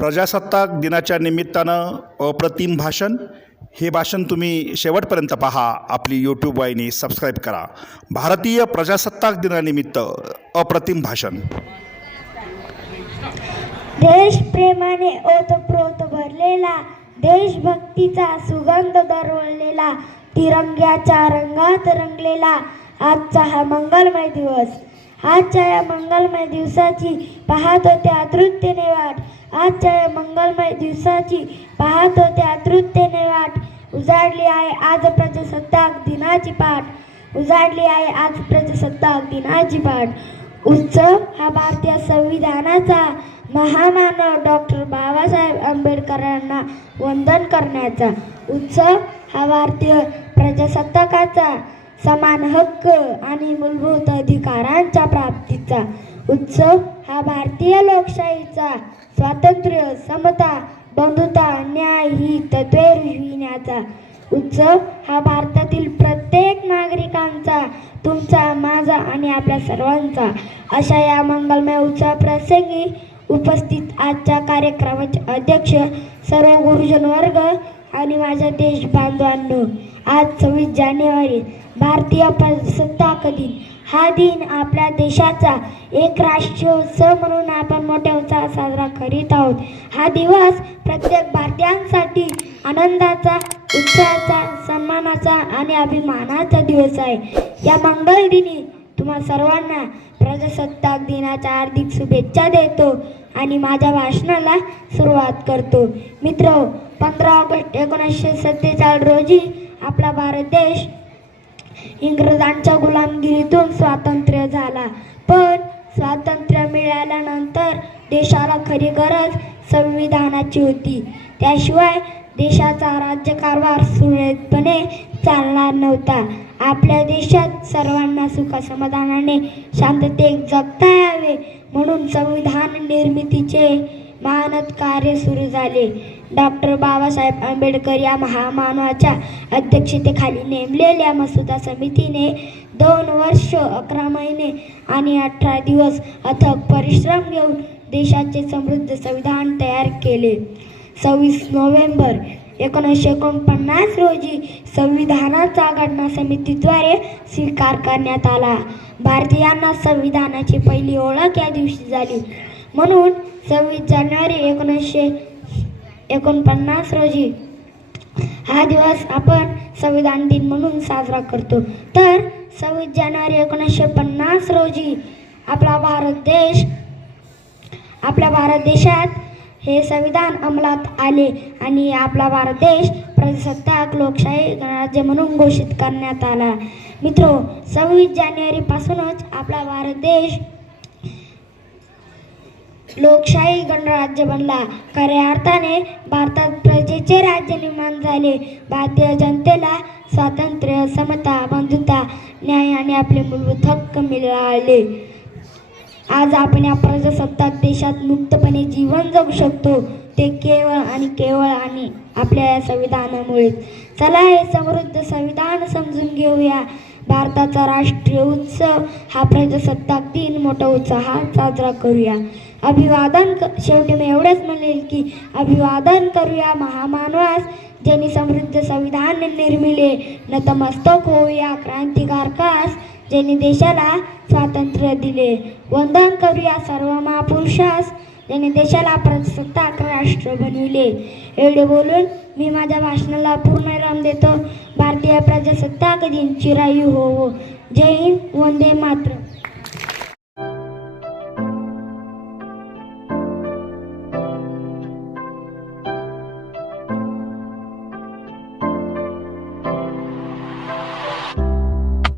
प्रजासत्ताक दिनाच्या निमित्तानं अप्रतिम भाषण. हे भाषण तुम्ही शेवटपर्यंत पहा. आपली यूट्यूब वाहिनी सबस्क्राईब करा. भारतीय प्रजासत्ताक दिनानिमित्त अप्रतिम भाषण. देशप्रेमाने ओतप्रोत भरलेला, देशभक्तीचा सुगंध दरवळलेला, तिरंग्याच्या रंगात रंगलेला आजचा हा मंगलमय दिवस. आजच्या या मंगलमय दिवसाची पाहत होते आतुरतेने वाट. आजच्या या मंगलमय दिवसाची पाहत होते आतुरतेने वाट. उजाडली आहे आज प्रजासत्ताक दिनाची पाठ. उजाडली आहे आज प्रजासत्ताक दिनाची पाठ. उत्सव हा भारतीय संविधानाचा, महामानव डॉक्टर बाबासाहेब आंबेडकरांना वंदन करण्याचा. उत्सव हा भारतीय प्रजासत्ताकाचा, समान हक्क आणि मूलभूत अधिकारांच्या प्राप्तीचा. उत्सव हा भारतीय लोकशाहीचा, स्वातंत्र्य, समता, बंधुता, न्याय ही तत्त्वे रुजविण्याचा. उत्सव हा भारतातील प्रत्येक नागरिकांचा, तुमचा, माझा आणि आपल्या सर्वांचा. अशा या मंगलमय उत्सव प्रसंगी उपस्थित आजच्या कार्यक्रमाचे अध्यक्ष, सर्व गुरुजन वर्ग आणि माझ्या देश बांधवांनो, आज 26 जानेवारी भारतीय प्रजासत्ताक दिन. हा दिन आपल्या देशाचा एक राष्ट्रीय उत्सव म्हणून आपण मोठ्या उत्साहात साजरा करीत आहोत. हा दिवस प्रत्येक भारतीयांसाठी आनंदाचा, उत्साहाचा, सन्मानाचा आणि अभिमानाचा दिवस आहे. या मंगल दिनी तुम्हा सर्वांना प्रजासत्ताक दिनाच्या हार्दिक शुभेच्छा देतो आणि माझ्या भाषणाला सुरुवात करतो. मित्र, 15 ऑगस्ट 1947 रोजी आपला भारत देश इंग्रजांच्या गुलामगिरीतून स्वातंत्र्य झाला. पण स्वातंत्र्य मिळाल्यानंतर देशाला खरी गरज संविधानाची होती. त्याशिवाय देशाचा राज्यकारभार सुरळीतपणे चालणार नव्हता. आपल्या देशात सर्वांना सुखसमाधानाने, शांततेत जगता यावे म्हणून संविधान निर्मितीचे महानत कार्य सुरू झाले. डॉक्टर बाबासाहेब आंबेडकर या महामानवाच्या अध्यक्षतेखाली नेमलेल्या मसुदा समितीने 2 वर्ष 11 महिने आणि 18 दिवस अथक परिश्रम घेऊन देशाचे समृद्ध संविधान तयार केले. 26 नोव्हेंबर 1949 रोजी संविधानाचा घटना समितीद्वारे स्वीकार करण्यात आला. भारतीयांना संविधानाची पहिली ओळख या दिवशी झाली. म्हणून 26 जानेवारी 1949 रोजी हा दिवस आपण संविधान दिन म्हणून साजरा करतो. तर 26 जानेवारी 1950 रोजी आपला भारत देशात हे संविधान अंमलात आले आणि आपला भारत देश प्रजासत्ताक लोकशाही गणराज्य म्हणून घोषित करण्यात आला. मित्रो, 26 जानेवारी पासूनच आपला भारत देश लोकशाही गणराज्य बनला. खऱ्या अर्थाने भारतात प्रजेचे राज्य निर्माण झाले. भारतीय जनतेला स्वातंत्र्य, समता, बंधुता, न्याय आणि आपले मूलभूत हक्क मिळाले. आज आपण या प्रजासत्ताक देशात मुक्तपणे जीवन जगू शकतो. ते केवळ आणि आपल्या या संविधानामुळे. चला हे समृद्ध संविधान समजून घेऊया. भारताचा राष्ट्रीय उत्सव हा प्रजासत्ताक दिन मोठा उत्साहात साजरा करूया. शेवटी मी एवढंच म्हणेल की अभिवादन करूया महामानवास, ज्यांनी समृद्ध संविधान निर्मिले. नतमस्तक होऊया क्रांतिकारकास, ज्यांनी देशाला स्वातंत्र्य दिले. वंदन करूया सर्व महापुरुषास, ज्यांनी देशाला प्रजासत्ताक राष्ट्र बनविले. एवढे बोलून मी माझ्या भाषणाला पूर्णविराम देतो. भारतीय प्रजासत्ताक दिन चिरायू हो. जय हिंद, वंदे मातरम.